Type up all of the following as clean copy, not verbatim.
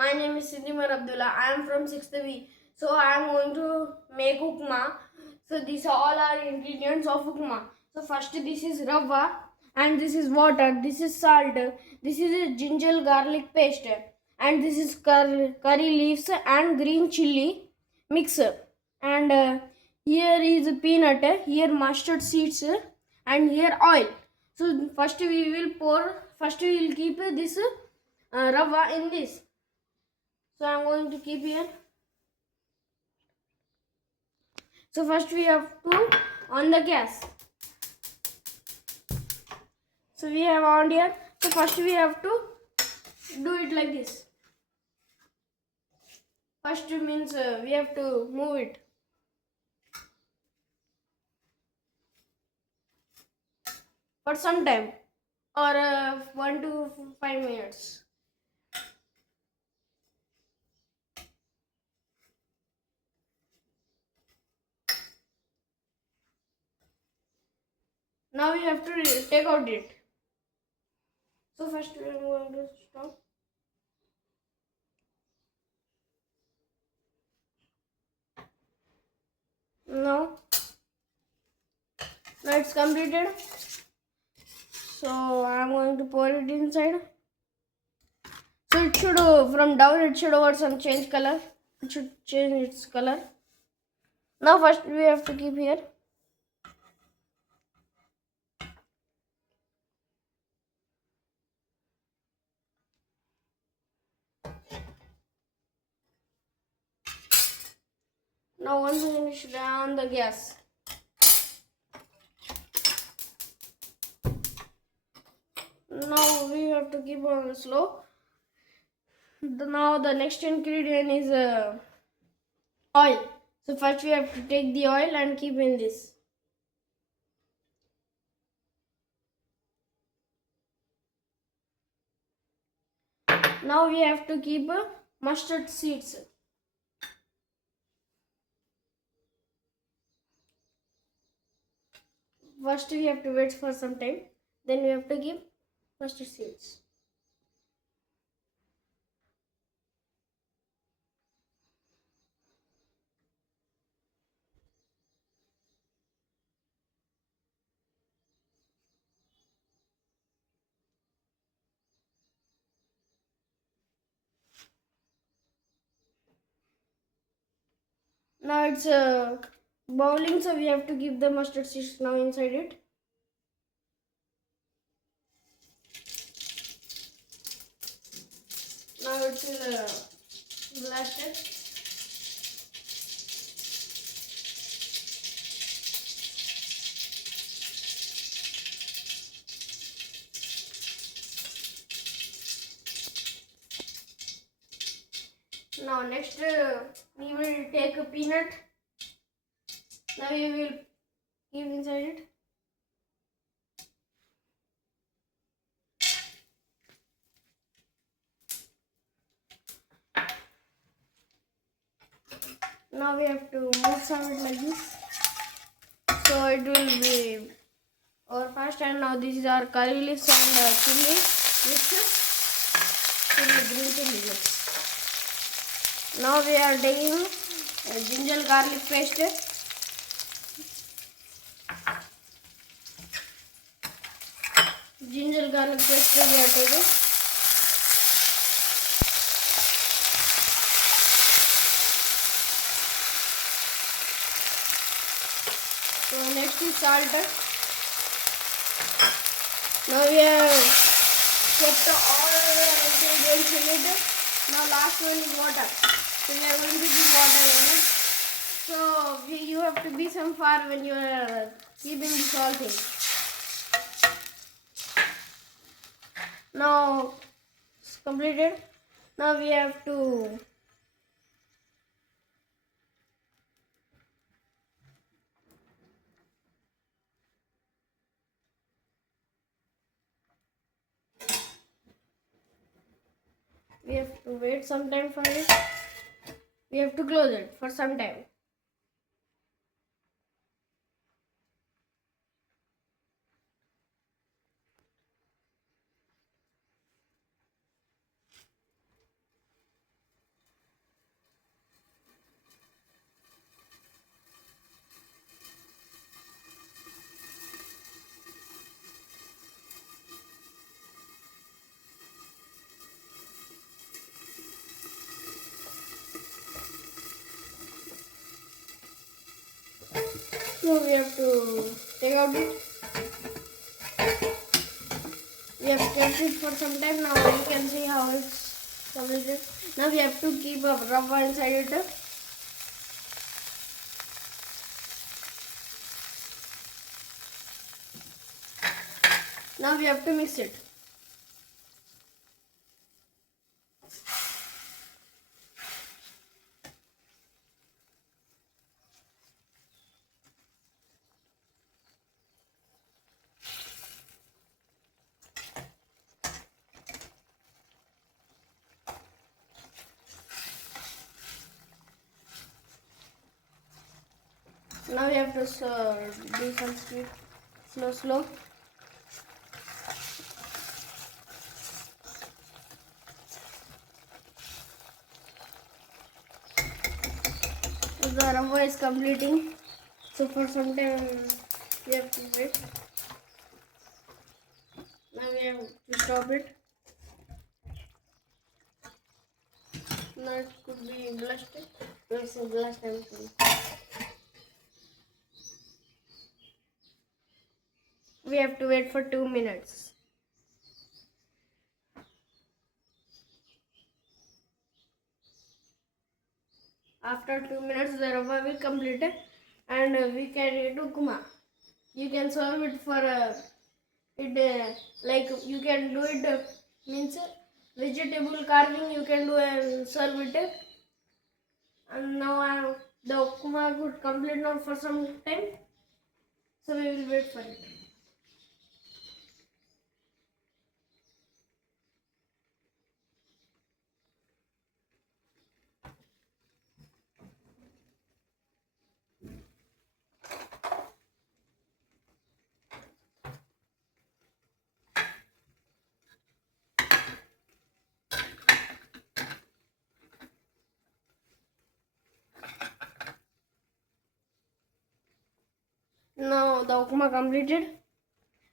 My name is Siddhimar Abdullah. I am from 6th B. So I am going to make upma. So these are all our ingredients of upma. So first this is rava and this is water. This is salt. This is a ginger garlic paste and this is curry leaves and green chili mix. And here is peanut. Here mustard seeds and here oil. So first we will pour. First we will keep this rava in this. So I'm going to keep here. So first we have to on the gas. So we have on here. So first we have to do it like this. First means we have to move it. For some time or 1 to 5 minutes. Now we have to take out it. So first we are going to stop. Now it's completed. So I'm going to pour it inside. So it should from down it should over some change color. It should change its color. Now first we have to keep here. Now once finish on the gas. Now we have to keep on slow. Now the next ingredient is oil. So first we have to take the oil and keep in this. Now we have to keep mustard seeds. First we have to wait for some time. Then we have to keep mustard seeds. Now it's boiling, so we have to give the mustard seeds now inside it. Now it's blasted. Now next we will take a peanut. Now we will keep inside it. Now we have to move some it like this. So it will be over fast. And now this is our curry leaves and chili mixes. Chili green chili mix. Now we are taking ginger garlic paste. Ginger garlic paste we are taking. So next is salt. Now we have kept all ingredients in it. Now last one is water. So we are going to give water in it. So you have to be some far when you are keeping this all thing. Now it's completed. Now we have to wait some time for it. We have to close it for some time. So we have to take out it. We have kept it for some time. Now you can see how it's completed. Now we have to keep a rubber inside it. Now we have to mix it. Now we have to do some speed, slow. The rubber is completing, so for some time we have to wait. Now we have to stop it. Now it could be blushed. This is blushed everything. We have to wait for 2 minutes. After 2 minutes, the rubber will complete it, and we can eat Upma. You can serve it for like you can do it means vegetable carving. You can do and serve it. And now the Upma could complete now for some time, so we will wait for it. Now the Upma completed,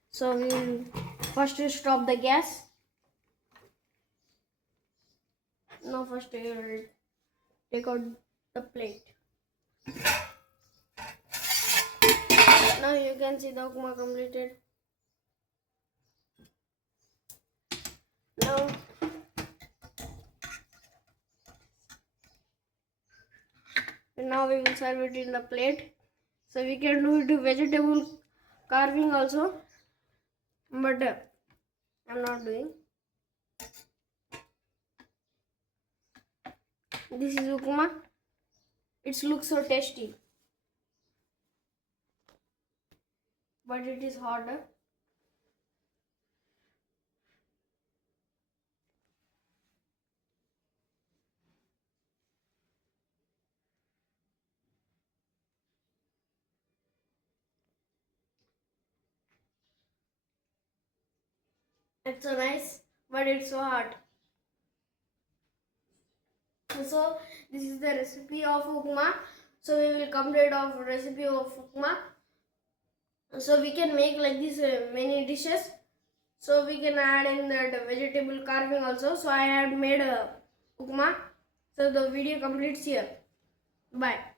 so we will first stop the gas. Now first we will take out the plate. Now you can see the Upma completed. Now we will serve it in the plate. So we can do it vegetable carving also, but I'm not doing. This is Upma. It looks so tasty, but it is harder. It's so nice, but it's so hard. So this is the recipe of Upma. So we will complete of recipe of Upma. So we can make like this many dishes. So we can add in that vegetable carving also. So I had made Upma. So the video completes here. Bye.